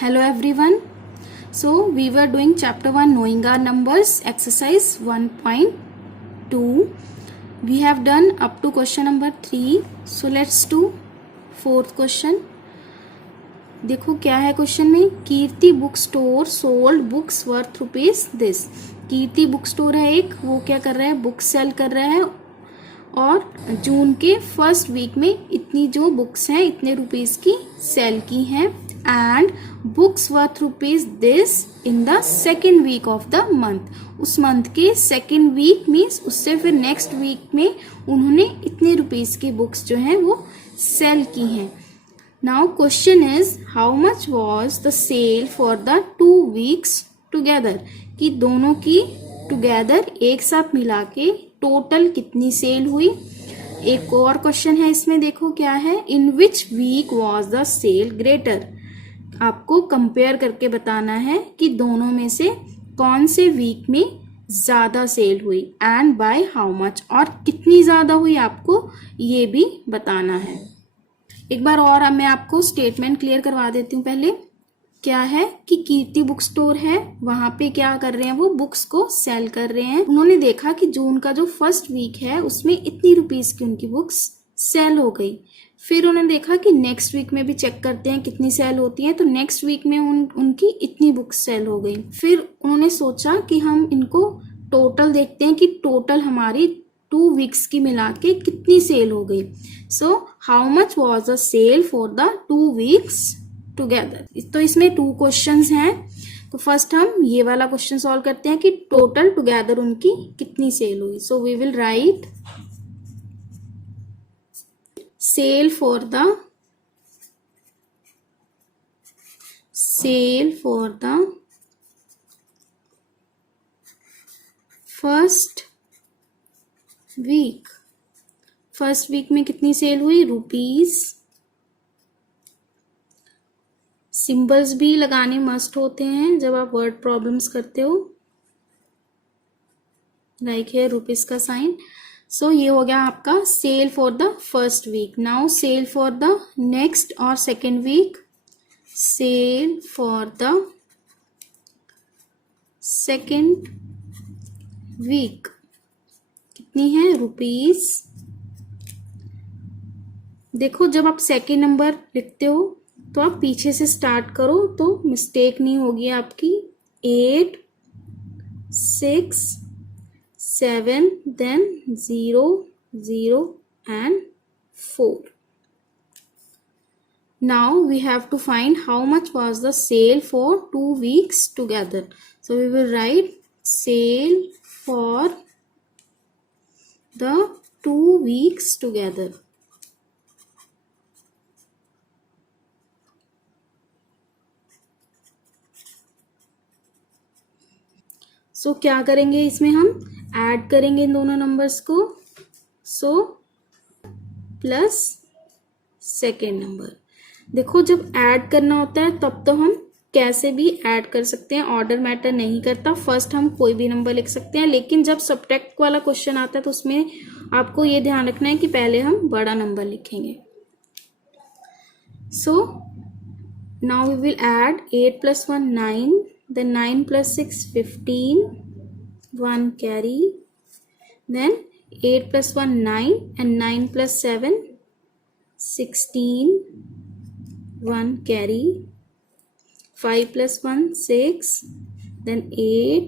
Hello everyone. So we were doing chapter 1 knowing our numbers exercise 1.2. We have done up to question number 3. So let's do fourth question. देखो क्या है question में, Kirti book store sold books worth rupees this. Kirti book store है एक, वो क्या कर रहा है, बुक सेल कर रहा है और जून के फर्स्ट वीक में इतनी जो बुक्स हैं इतने रुपीज की सेल की हैं and books worth rupees this in the second week of the month. उस मंथ के सेकेंड वीक मीन्स उससे फिर नेक्स्ट वीक में उन्होंने इतने रुपीज की बुक्स जो हैं वो सेल की हैं। Now question is how much was the sale for the 2 weeks together, कि दोनों की टुगेदर एक साथ मिला के टोटल कितनी सेल हुई। एक और क्वेश्चन है इसमें, देखो क्या है, in which week was the sale greater. आपको कंपेयर करके बताना है कि दोनों में से कौन से वीक में ज्यादा सेल हुई एंड बाय हाउ मच, और कितनी ज्यादा हुई आपको ये भी बताना है। एक बार और मैं आपको स्टेटमेंट क्लियर करवा देती हूँ। पहले क्या है कि कीर्ति बुक स्टोर है, वहां पे क्या कर रहे हैं, वो बुक्स को सेल कर रहे हैं। उन्होंने देखा कि जून का जो फर्स्ट वीक है उसमें इतनी रुपीस की उनकी बुक्स सेल हो गई। फिर उन्होंने देखा कि नेक्स्ट वीक में भी चेक करते हैं कितनी सेल होती है, तो नेक्स्ट वीक में उनकी इतनी बुक्स सेल हो गई। फिर उन्होंने सोचा कि हम इनको टोटल देखते हैं कि टोटल हमारी 2 weeks की मिला के कितनी सेल हो गई। So how much was the sale for the 2 weeks together. तो इसमें 2 क्वेश्चंस हैं, तो फर्स्ट हम ये वाला क्वेश्चन सॉल्व करते हैं कि टोटल टुगेदर उनकी कितनी सेल हुई। So we will write sale for the first week में कितनी सेल हुई, रुपीज। सिंबल्स भी लगाने मस्ट होते हैं जब आप वर्ड प्रॉब्लम्स करते हो, लाइक है रुपीज का साइन। सो ये हो गया आपका sale for the first week. Now sale for the next और second week. Sale for the second week कितनी है, रुपीज। देखो जब आप सेकेंड नंबर लिखते हो तो आप पीछे से स्टार्ट करो तो मिस्टेक नहीं होगी आपकी। 8 6 7 then 0 0 and 4. Now we have to find how much was the sale for 2 weeks together. So we will write sale for the 2 weeks together. सो क्या करेंगे इसमें, हम ऐड करेंगे इन दोनों नंबर्स को। So plus second number. देखो जब ऐड करना होता है तब तो हम कैसे भी ऐड कर सकते हैं, ऑर्डर मैटर नहीं करता। फर्स्ट हम कोई भी नंबर लिख सकते हैं, लेकिन जब सब्ट्रैक्ट वाला क्वेश्चन आता है तो उसमें आपको ये ध्यान रखना है कि पहले हम बड़ा नंबर लिखेंगे। So now we will add 8 + 1 9, then 9 + 6 15, 1 carry, then 8 + 1 9 and 9 + 7 16, 1 carry, 5 + 1 6, then 8,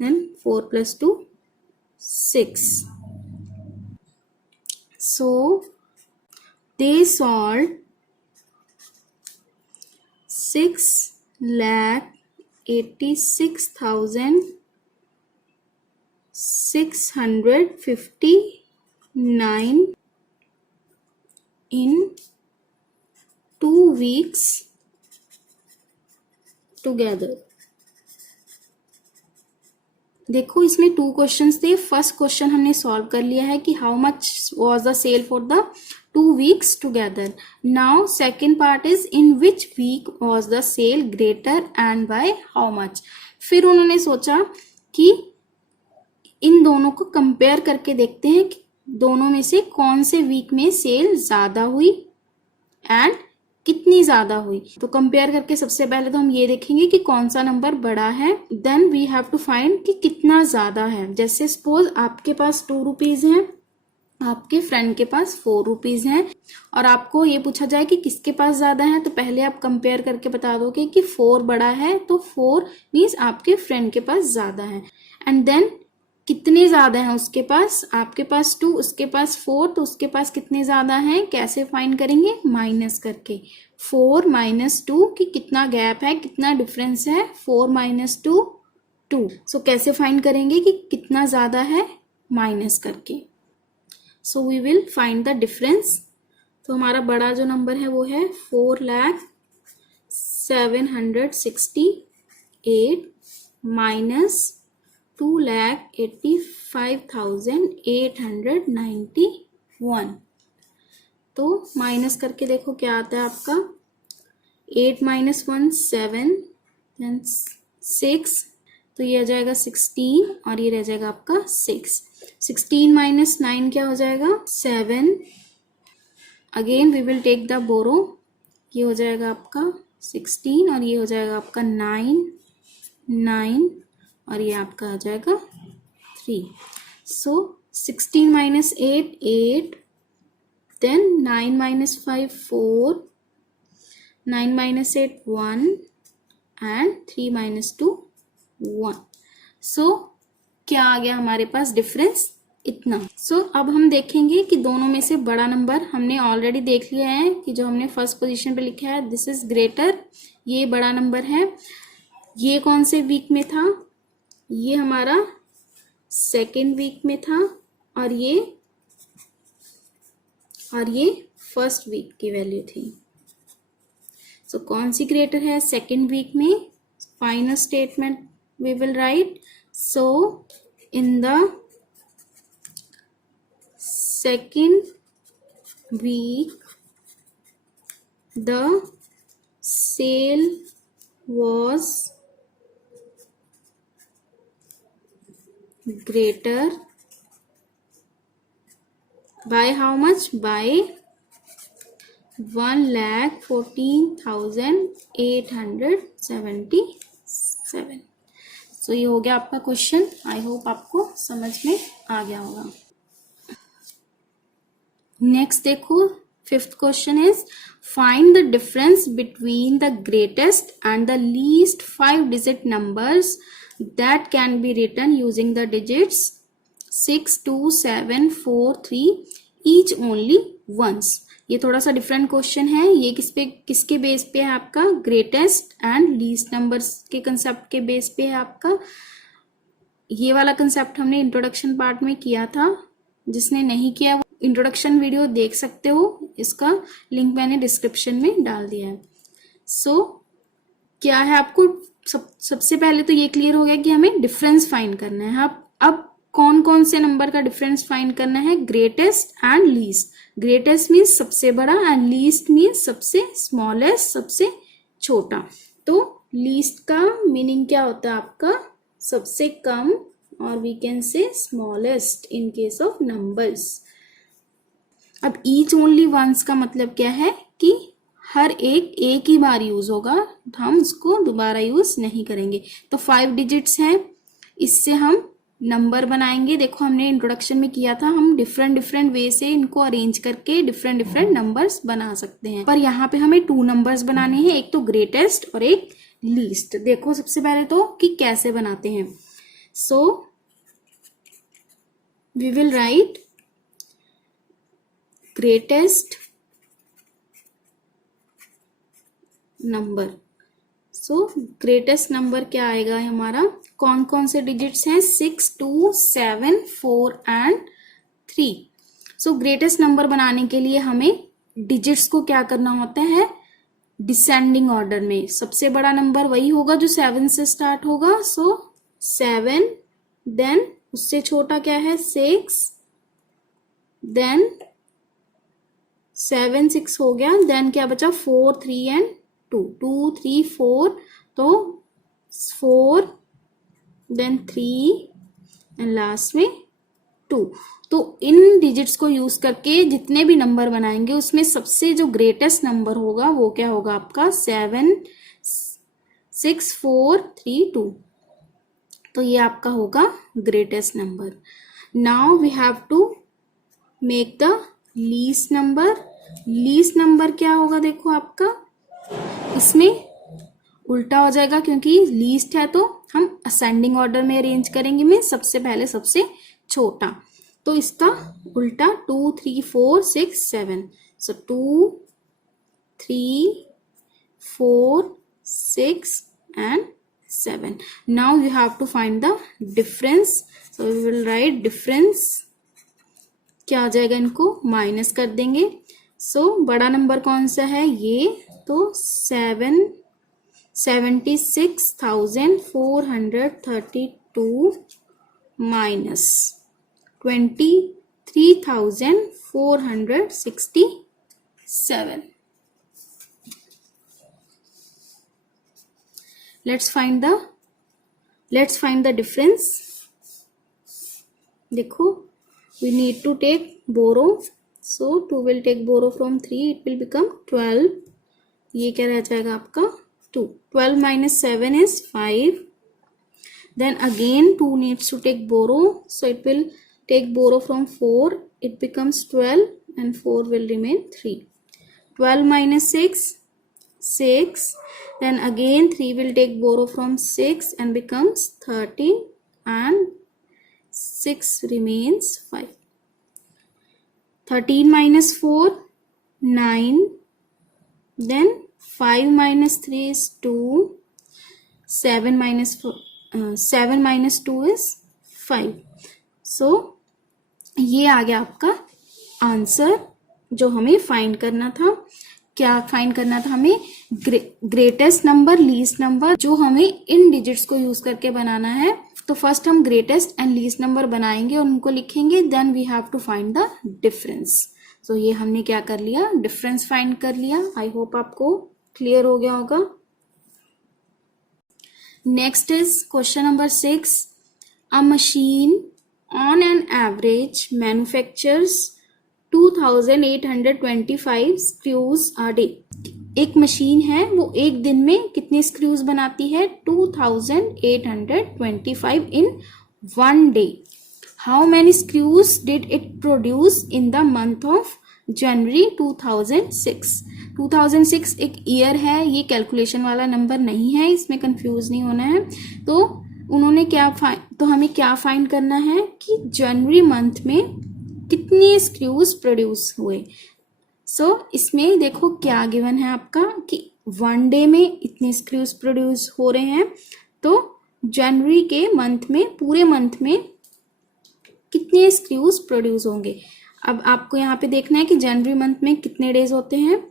then 4 + 2 6. So they sold 6,86,659 in 2 weeks together. देखो इसमें 2 क्वेश्चंस थे। फर्स्ट क्वेश्चन हमने सॉल्व कर लिया है कि how much was the sale for the 2 weeks together. Now second part is in which week was the sale greater and by how much. फिर उन्होंने सोचा कि इन दोनों को कंपेयर करके देखते हैं कि दोनों में से कौन से वीक में सेल ज्यादा हुई एंड कितनी ज्यादा हुई। तो कंपेयर करके सबसे पहले तो हम ये देखेंगे कि कौन सा नंबर बड़ा है, then we have to find कि कितना ज्यादा है। जैसे सपोज आपके पास 2 रुपीज है, आपके फ्रेंड के पास 4 रुपीज है, और आपको ये पूछा जाए कि किसके पास ज्यादा है, तो पहले आप कंपेयर करके बता दोगे कि 4 बड़ा है, तो 4 मीन्स आपके फ्रेंड के पास ज्यादा है। एंड देन कितने ज्यादा है उसके पास, आपके पास 2, उसके पास 4, तो उसके पास कितने ज्यादा है, कैसे फाइंड करेंगे, माइनस करके। 4 माइनस 2 कि कितना गैप है, कितना डिफरेंस है, 4 माइनस 2 2। सो कैसे फाइंड करेंगे कि कितना ज्यादा है, माइनस करके। So we will find the difference. तो हमारा बड़ा जो नंबर है वो है 4,768 माइनस 2,85,891। तो माइनस करके देखो क्या आता है आपका, 8 माइनस 1 7, देन 6, तो ये आ जाएगा 16 और ये रह जाएगा आपका 6। 16 माइनस 9 क्या हो जाएगा, 7। Again we will take the borrow, ये हो जाएगा आपका 16 और ये हो जाएगा आपका 9 और ये आपका आ जाएगा 3। So 16 minus 8 8, then 9 minus 5 4, 9 minus 8 1 and 3 minus 2 1। So क्या आ गया हमारे पास डिफरेंस, इतना। सो अब हम देखेंगे कि दोनों में से बड़ा नंबर हमने ऑलरेडी देख लिया है कि जो हमने फर्स्ट पोजीशन पे लिखा है दिस इज ग्रेटर, ये बड़ा नंबर है। ये कौन से वीक में था, ये हमारा सेकेंड वीक में था, और ये फर्स्ट वीक की वैल्यू थी। सो कौन सी ग्रेटर है, सेकेंड वीक में। Final statement we will write, so in the second week the sale was greater by how much, by 1,14,877। सो ये हो गया आपका क्वेश्चन। आई होप आपको समझ में आ गया होगा। नेक्स्ट देखो, fifth question is find the difference between the greatest and the least 5 digit numbers that can be written using the digits 6 2 7 4 3 each only once. ये थोड़ा सा डिफरेंट क्वेश्चन है। ये किसके बेस पे है आपका, ग्रेटेस्ट एंड लीस्ट नंबर्स के कंसेप्ट के बेस पे है आपका। ये वाला कंसेप्ट हमने इंट्रोडक्शन पार्ट में किया था, जिसने नहीं किया वो इंट्रोडक्शन वीडियो देख सकते हो, इसका लिंक मैंने डिस्क्रिप्शन में डाल दिया है। सो क्या है आपको सबसे पहले तो ये क्लियर हो गया कि हमें डिफरेंस फाइंड करना है। अब कौन कौन से नंबर का डिफरेंस फाइंड करना है, greatest and least. Greatest means सबसे बड़ा एंड लीस्ट मीन्स सबसे स्मॉलेस्ट, सबसे छोटा। तो लीस्ट का मीनिंग क्या होता है आपका, सबसे कम, और we can say smallest in case of numbers. अब ईच ओनली वंस का मतलब क्या है कि हर एक ही बार यूज होगा, हम उसको दोबारा यूज नहीं करेंगे। तो 5 डिजिट्स हैं, इससे हम नंबर बनाएंगे। देखो हमने इंट्रोडक्शन में किया था, हम डिफरेंट वे से इनको अरेंज करके डिफरेंट नंबर्स बना सकते हैं। पर यहाँ पे हमें 2 नंबर्स बनाने हैं, एक तो ग्रेटेस्ट और एक लीस्ट। देखो सबसे पहले तो कि कैसे बनाते हैं। So we will write greatest number. So greatest number क्या आएगा हमारा, कौन कौन से डिजिट्स हैं, 6 2 7 4 एंड 3। सो ग्रेटेस्ट नंबर बनाने के लिए हमें डिजिट्स को क्या करना होता है, डिसेंडिंग ऑर्डर में। सबसे बड़ा नंबर वही होगा जो 7 से स्टार्ट होगा। सो 7, देन उससे छोटा क्या है 6, देन 7 6 हो गया, देन क्या बचा 4 3 एंड 2 2 3 4, तो 4 देन 3 एंड लास्ट में 2। तो इन डिजिट्स को यूज करके जितने भी नंबर बनाएंगे उसमें सबसे जो ग्रेटेस्ट नंबर होगा वो क्या होगा आपका 76432। तो ये आपका होगा greatest number. Now we have to make the least number. Least number क्या होगा, देखो आपका इसमें उल्टा हो जाएगा क्योंकि लीस्ट है तो हम असेंडिंग ऑर्डर में अरेंज करेंगे, में सबसे पहले सबसे छोटा। तो इसका उल्टा 2 3 4 6 7। सो 2 3 4 6 and 7. Now you have to find the difference. So we will write difference. क्या आ जाएगा, इनको माइनस कर देंगे। सो बड़ा नंबर कौन सा है ये, तो 76,432 minus 23,467। Let's find the difference. देखो, we need to take borrow. So 2 will take borrow from 3. It will become 12. ये क्या रह जाएगा आपका 2. 12 minus 7 is 5. Then again 2 needs to take borrow. So it will take borrow from 4. It becomes 12 and 4 will remain 3. 12 minus 6, 6. Then again 3 will take borrow from 6 and becomes 13 and 6 remains 5. 13 minus 4, 9. Then 5 minus 3 is 2. 7 minus 2 is 5. So ये आ गया आपका answer जो हमें find करना था। क्या find करना था हमें, ग्रेटेस्ट नंबर, लीस्ट नंबर, जो हमें इन डिजिट्स को यूज करके बनाना है। तो फर्स्ट हम ग्रेटेस्ट एंड लीस्ट नंबर बनाएंगे और उनको लिखेंगे, then we have to find the difference. So ये हमने क्या कर लिया, डिफरेंस फाइंड कर लिया। आई होप आपको क्लियर हो गया होगा। Next is question number 6। A machine on an average manufactures 2825 screws a day. एक मशीन है वो एक दिन में कितने स्क्रूज बनाती है, 2825 in one day. How many screws did it produce in the month of January 2006। 2006 एक ईयर है, ये कैलकुलेशन वाला नंबर नहीं है, इसमें कंफ्यूज नहीं होना है। तो उन्होंने तो हमें क्या फाइंड करना है कि जनवरी मंथ में कितने स्क्रूज प्रोड्यूस हुए। सो इसमें देखो क्या गिवन है आपका कि वन डे में इतने स्क्रूज प्रोड्यूस हो रहे हैं, तो जनवरी के मंथ में, पूरे मंथ में कितने स्क्रूज प्रोड्यूस होंगे। अब आपको यहाँ पे देखना है कि जनवरी मंथ में कितने डेज होते हैं।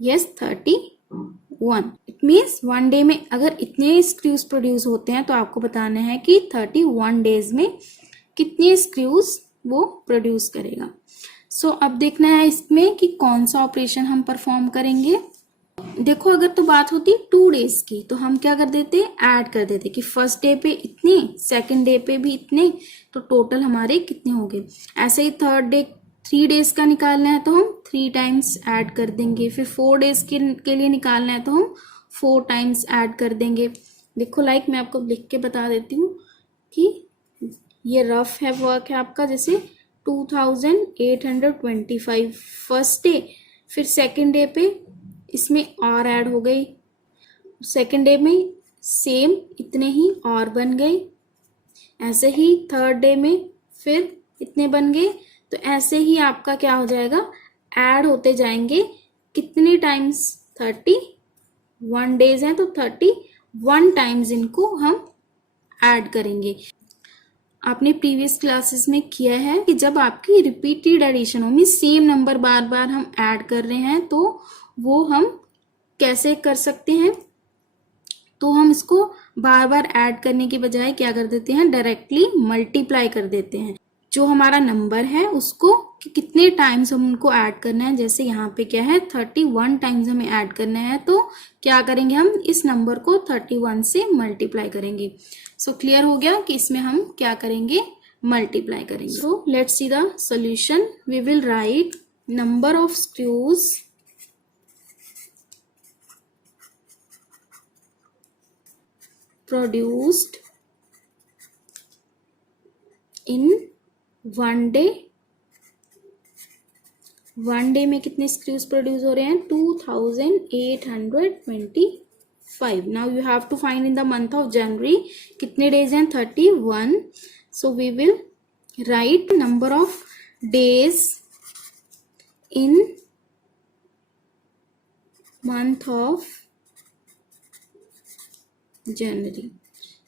Yes, 31। It means one day में अगर इतने स्क्रूज प्रोड्यूस होते हैं तो आपको बताना है कि 31 डेज में कितने स्क्रूज वो प्रोड्यूस करेगा। सो अब देखना है इसमें कि कौन सा ऑपरेशन हम परफॉर्म करेंगे। देखो, अगर तो बात होती 2 डेज की तो हम क्या कर देते, ऐड कर देते कि फर्स्ट डे पे इतने, सेकंड डे पे भी इतने, तो टोटल हमारे कितने हो गए। ऐसे ही थर्ड डे 3 डेज का निकालना है तो हम 3 टाइम्स ऐड कर देंगे। फिर 4 डेज के लिए निकालना है तो हम 4 टाइम्स ऐड कर देंगे। देखो, लाइक मैं आपको लिख के बता देती हूँ कि ये रफ है वर्क है आपका। जैसे 2825 फर्स्ट डे, फिर सेकंड डे पे इसमें और ऐड हो गई, सेकंड डे में सेम इतने ही और बन गए। ऐसे ही थर्ड डे में फिर इतने बन गए। तो ऐसे ही आपका क्या हो जाएगा, ऐड होते जाएंगे। कितने टाइम्स, 31 डेज हैं तो 31 टाइम्स इनको हम ऐड करेंगे। आपने प्रीवियस क्लासेस में किया है कि जब आपकी रिपीटेड एडिशन हो, मीन सेम नंबर बार बार हम ऐड कर रहे हैं, तो वो हम कैसे कर सकते हैं। तो हम इसको बार बार ऐड करने की बजाय क्या कर देते हैं, डायरेक्टली मल्टीप्लाई कर देते हैं जो हमारा नंबर है उसको, कि कितने टाइम्स हम उनको ऐड करना है। जैसे यहाँ पे क्या है, 31 टाइम्स हमें ऐड करना है, तो क्या करेंगे हम इस नंबर को 31 से मल्टीप्लाई करेंगे। सो क्लियर हो गया कि इसमें हम क्या करेंगे, मल्टीप्लाई करेंगे. So let's see the solution. We will write number of screws produced in one day. One day में कितने स्क्रूज प्रोड्यूस हो रहे हैं? 2825. Now you have to find in the month of January कितने डेज हैं? 31. So we will write number of days in month of January.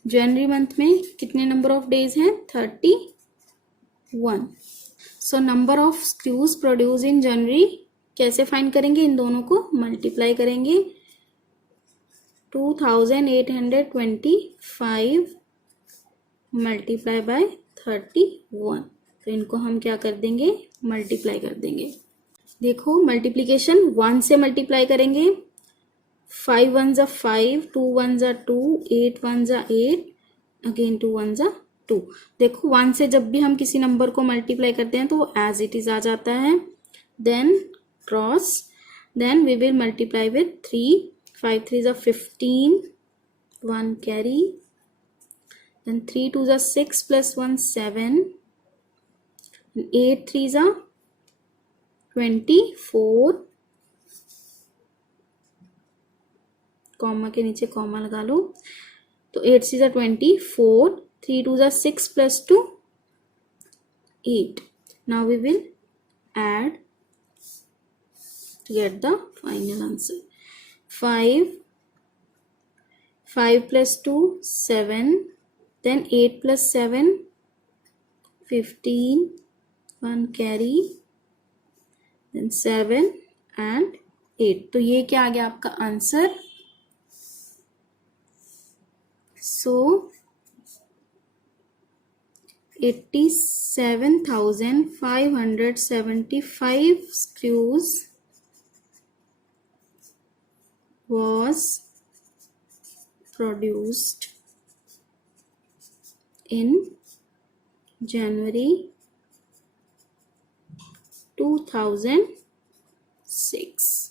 जनवरी month में कितने नंबर ऑफ डेज हैं? 31. So number of screws produce in जनवरी कैसे find करेंगे? इन दोनों को मल्टीप्लाई करेंगे. 2825 मल्टीप्लाई बाय 31. तो इनको हम क्या कर देंगे? मल्टीप्लाई कर देंगे. देखो मल्टीप्लीकेशन 1 से मल्टीप्लाई करेंगे. 5 1 जा 5, 2 1 जा 2, 8 1 जा 8, अगेन 2 1 जा 2. देखो 1 से जब भी हम किसी नंबर को मल्टीप्लाई करते हैं तो वो एज इट इज आ जाता है. Then cross, then we will multiply with 3. 5 3 जा 15, 1 कैरी, देन 3 2 जा 6 प्लस 1 7, 8 3 जा 24, कॉमा के नीचे कॉमा लगा लो. तो 8 6 जा 24, 3 2 जा 6 plus 2 8. Now we will add to get the final answer. 5 plus 2 7, then 8 plus 7 15, 1 carry, then 7 and 8. तो ये क्या आ गया आपका answer? So 87,575 screws was produced in January 2006.